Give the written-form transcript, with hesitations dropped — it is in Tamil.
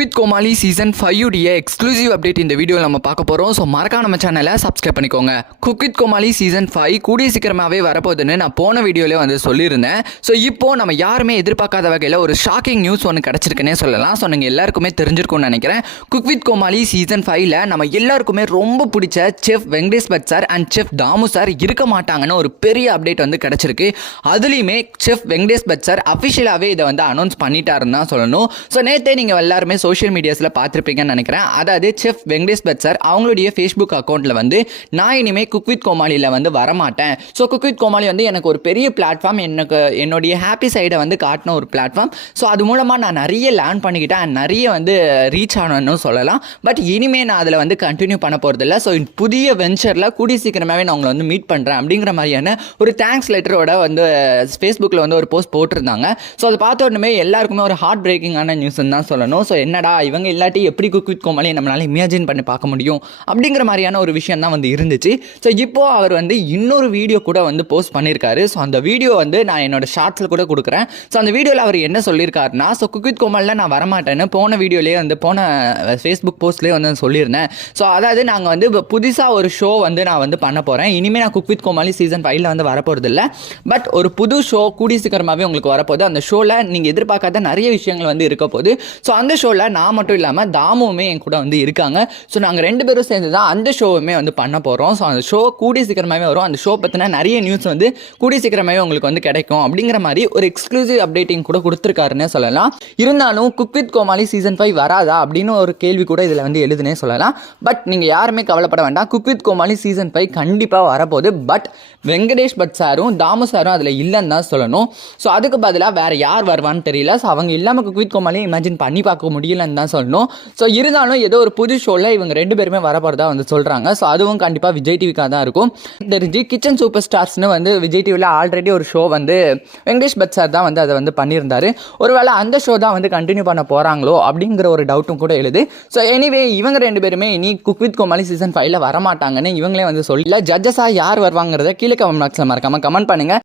வித் கோமாளி சீசன் 5 உடைய எக்ஸ்க்ளூசிவ் அப்டேட் இந்த வீடியோவில் நம்ம பார்க்க போகிறோம். ஸோ மறக்காம நம்ம சேனலை சப்ஸ்கிரைப் பண்ணிக்கோங்க. குக் வித் கோமாளி சீசன் 5 கூடிய சீக்கிரமாகவே வரப்போகுதுன்னு நான் போன வீடியோவிலே வந்து சொல்லியிருந்தேன். ஸோ இப்போது நம்ம யாருமே எதிர்பார்க்காத வகையில் ஒரு ஷாக்கிங் நியூஸ் ஒன்று கிடச்சிருக்குன்னே சொல்லலாம். ஸோ நீங்கள் எல்லாருக்குமே தெரிஞ்சிருக்கும்னு நினைக்கிறேன். குக் வித் கோமாளி சீசன் 5ல் நம்ம எல்லாருக்குமே ரொம்ப பிடிச்ச chef Venkatesh Bhat sir and chef Damu sir இருக்க மாட்டாங்கன்னு ஒரு பெரிய அப்டேட் வந்து கிடச்சிருக்கு. அதுலேயுமே செஃப் வெங்கடேஷ் பட் சார் அஃபிஷியலாகவே இதை வந்து அனௌன்ஸ் பண்ணிட்டாருன்னு தான் சொல்லணும். ஸோ நேற்றே நீங்கள் எல்லாருமே சோஷியல் மீடியாஸில் பார்த்துருப்பீங்கன்னு நினைக்கிறேன். அதாவது செஃப் வெங்கடேஷ் பட் சார் அவங்களுடைய ஃபேஸ்புக் அக்கௌண்ட்டில் வந்து நான் இனிமேல் குக் வித் கோமாளியில் வந்து வரமாட்டேன். ஸோ குக் வித் கோமாளி வந்து எனக்கு ஒரு பெரிய பிளாட்ஃபார்ம், என்னுடைய ஹாப்பி சைடை வந்து காட்டின ஒரு பிளாட்ஃபார்ம். ஸோ அது மூலமாக நான் நிறைய லேர்ன் பண்ணிக்கிட்டேன் அண்ட் நிறைய வந்து ரீச் ஆனோன்னு சொல்லலாம். பட் இனிமேல் நான் அதில் வந்து கண்டினியூ பண்ண போகிறதில்ல. ஸோ புதிய வெஞ்சரில் கூடிய சீக்கிரமாகவே நான் உங்களை வந்து மீட் பண்ணுறேன் அப்படிங்கிற மாதிரியான ஒரு தேங்க்ஸ் லெட்டரோட வந்து ஃபேஸ்புக்கில் வந்து ஒரு போஸ்ட் போட்டிருந்தாங்க. ஸோ அதை பார்த்த உடனே எல்லாருக்குமே ஒரு ஹார்ட் பிரேக்கிங்கான நியூஸ்ன்னு தான் சொல்லணும். ஸோ என்னடா இவங்க இல்லாட்டி எப்படி குக் வித் கோமாளியை நம்மளால் இமேஜின் பண்ணி பார்க்க முடியும் அப்படிங்கிற மாதிரியான ஒரு விஷயம் தான் வந்து இருந்துச்சு. ஸோ இப்போது அவர் வந்து இன்னொரு வீடியோ கூட வந்து போஸ்ட் பண்ணியிருக்காரு. ஸோ அந்த வீடியோ வந்து நான் என்னோட ஷார்ட்ஸில் கூட கொடுக்குறேன். ஸோ அந்த வீடியோவில் அவர் என்ன சொல்லியிருக்காருன்னா, ஸோ குக் வித் கோமாளியில் நான் வரமாட்டேன்னு போன வீடியோலேயே வந்து போன ஃபேஸ்புக் போஸ்ட்லேயே வந்து சொல்லியிருந்தேன். ஸோ அதாவது நாங்கள் வந்து புதுசாக ஒரு ஷோ வந்து நான் வந்து பண்ண போகிறேன். இனிமேல் நான் குக் வித் கோமாளி சீசன் 5ல் வந்து வரப்போகிறது இல்லை. பட் ஒரு புது ஷோ கூடிய சீக்கிரமாகவே உங்களுக்கு வரப்போகுது. அந்த ஷோவில் நீங்கள் எதிர்பார்க்காத நிறைய விஷயங்கள் வந்து இருக்க போகுது. ஸோ அந்த ஷோவில் நான் மட்டும் இல்லாமல் தாமுமே என் கூட வந்து இருக்காங்க. ஸோ நாங்கள் 2 பேரும் சேர்ந்து தான் அந்த ஷோவுமே வந்து பண்ண போகிறோம். ஸோ அந்த ஷோ கூடிய சீக்கிரமாகவே வரும். அந்த ஷோ பற்றின நிறைய நியூஸ் வந்து கூடிய சீக்கிரமாகவே உங்களுக்கு வந்து கிடைக்கும் அப்படிங்கிற மாதிரி ஒரு எக்ஸ்க்ளூசிவ் அப்டேட்டிங் கூட கொடுத்துருக்காருன்னே சொல்லலாம். இருந்தாலும் குக் வித் கோமாளி சீசன் 5 வராதா அப்படின்னு ஒரு கேள்வி கூட இதில் வந்து எழுதுனே சொல்லலாம். பட் நீங்கள் யாருமே கவலைப்பட வேண்டாம். குக் வித் கோமாளி சீசன் 5 கண்டிப்பாக வரப்போகுது. பட் வெங்கடேஷ் பட் சாரும் தாமு சாரும் அதில் இல்லைன்னு தான் சொல்லணும். ஸோ அதுக்கு பதிலாக வேறு யார் வருவான்னு தெரியல. ஸோ அவங்க இல்லாமல் குக் வித் கோமாளி இமேஜின் பண்ணி பார்க்க முடியலன்னு தான் சொல்லணும். ஸோ இருந்தாலும் ஏதோ ஒரு புது ஷோவில் இவங்க 2 பேருமே வரப்போகிறதா வந்து சொல்கிறாங்க. ஸோ அதுவும் கண்டிப்பாக விஜய் டிவிக்காக தான் இருக்கும். தெரிஞ்சு கிச்சன் சூப்பர் ஸ்டார்ஸ்னு வந்து விஜய் டிவியில் ஆல்ரெடி ஒரு ஷோ வந்து வெங்கடேஷ் பட் சார் தான் வந்து அதை வந்து பண்ணியிருந்தார். ஒருவேளை அந்த ஷோ தான் வந்து கண்டினியூ பண்ண போகிறாங்களோ அப்படிங்கிற ஒரு டவுட்டும் கூட எழுது. ஸோ எனிவே இவங்க 2 பேருமே இனி குக் வித் கோமாளி சீசன் 5ல் வரமாட்டாங்கன்னு இவங்களே வந்து சொல்லல. ஜட்ஜஸாக யார் வருவாங்கிறத கீழே கமெண்ட் பாக்ஸில் மறக்காமல் கமெண்ட் பண்ணுங்கள்.